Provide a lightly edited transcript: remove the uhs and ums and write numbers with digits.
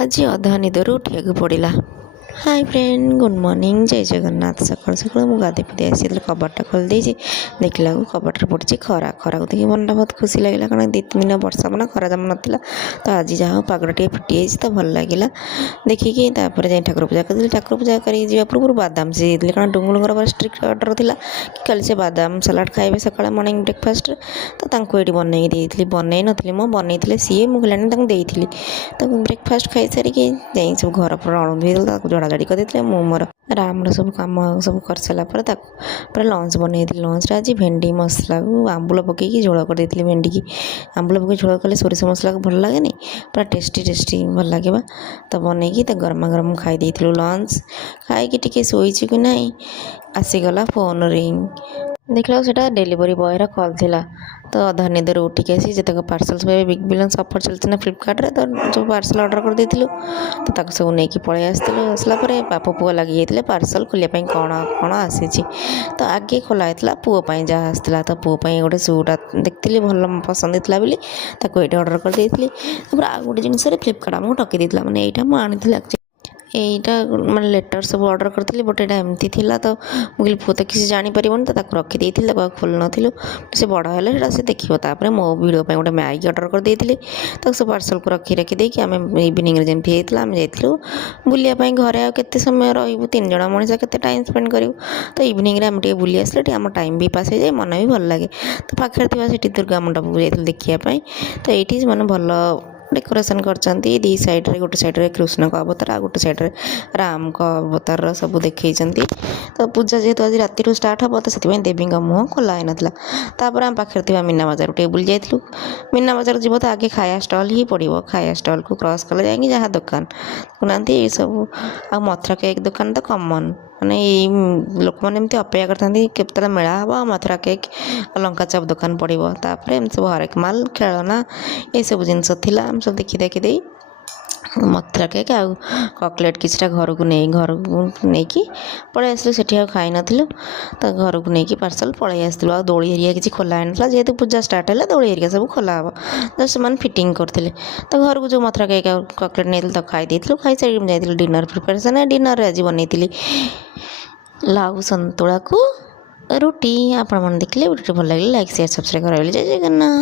आज अधा निदर उठा पड़ा। हाय फ्रेंड, गुड मॉर्निंग, जय जगन्नाथ। सकाल सकाल मुझे गाधे पाधे आसी कबाटा खोलदे देखला कबाटर पड़ी खरा खरा को देखिए मन बहुत खुशी लगे कारण 2-3 दिन वर्षा माना खरा जम नाला तो आज जहाँ पाग टे फिटी तो भल लगे देखिकी जाए ठाकुर पूजा करी। ठाकुर पूजा कर पूर्व बादाम सीझे कारण डुंगुलर बड़ा स्ट्रिक्ट ऑर्डर था कि कल से बादाम सलाड खाए सका मॉर्निंग ब्रेकफास्ट तो ये बनई देती बनई नी मो बनई सी मुझे देती तो ब्रेकफास्ट खाई सारिकी जाई सब घर पर अणु झड़ाझड़ी करते मोर राम सब कम सब कर सारापर पूरा लंच बनई लंच आज भेंडी मसला को आंबुल पकईकी झोल कर भेंडी की आंबुल पकई झोल कले सोरिष मसला को भल लगे पूरा टेस्टी टेस्टी भल लगे तो बनईकी तो गरमा गरम खाई लंच खाई टी शोची कि ना आसीगला फोन रिंग देखला सेटा डेलीवरी बॉयर कॉल थिला तो अधा निदर उठिक आसी जितक पार्सल सब बिग बिलियंस ऑफर चलती ना फ्लिपकार्ट रे तो जो पार्सल ऑर्डर कर देथिलु तो सब नहीं पलि आसला बाप पुआ लगी जाते पार्सल खोलिया कौन कौन आसी तो आगे खोला होता पुओं जहाँ आसला तो पुओं गोटे सूटा देखती भल पसंद होता बोली ये ऑर्डर कर देती आ गोटे जिनस फ्लिपकार्ट आमको ठकी देता मैंने यहाँ मुझे आनी यहीटा मैं लेटर सब ऑर्डर करी बट यहाँ एमती था तो मुझे पुआ तो किसी जापर तो रखी खोल नु से बड़ है से देखिए मो भिडियो गोटे मैगी ऑर्डर कर देती तो सब पार्सल को रखी रखी आम इवनिंग जमी होता आम जाइलु बुलायापी घरे आते समय रू 3 जन मनीष के टाइम स्पेंड करूँ तो इवनिंग आम टे बुली आसले आम टाइम भी पास हो जाए मन भी भल लगे तो पाखे थी दुर्गा मंडप जाइए देखापी तो ये मैंने भल डेकोरेशन करचंती दी साइड रे गोटे साइड रे कृष्ण को अवतार आ गोटे साइड रे राम को अवतार सब देखई तो पूजा जेहेतु आज राति स्टार्ट हम तो से देवी मुँह खोला ही नाला तापर आम पाखे मीना बजार टेबुल जाइलु मीना बजार जीव तो आगे खाया स्टल ही पड़ो खाया स्टल को क्रॉस कले जाए जहाँ दुकान देखुनाती ये सब आ मथुरा केक दुकान तो कमन माने लोक मैंने एमती अपेक्षा करते मेला हम मथुरा केक लंका चप दुकान पड़ो तापर एम सब हरेक माल खेलना ये सब जिनस आम सब देखी देखी दे मथुरा केक आ चॉकलेट किसी घर को नहीं कि पलि आसलु से खाई नु तो घर को नहीं पार्सल पलि आसलु आ दोली एरिया किसी खोला है ना जेहेतु पूजा स्टार्ट है दोली एरिया सब खोला हम जस्ट से फिटिंग करते तो घर को जो मथुरा केक चॉकलेट नहीं तो खाई खाई सारी जाइए डिनर प्रिपरेशन है डिनर आज बनई लाउ संतुला को रुटी आपण मैंने देखले वीडियो भल लगे लाइक शेयर सब्सक्राइब कर जय जगन्नाथ।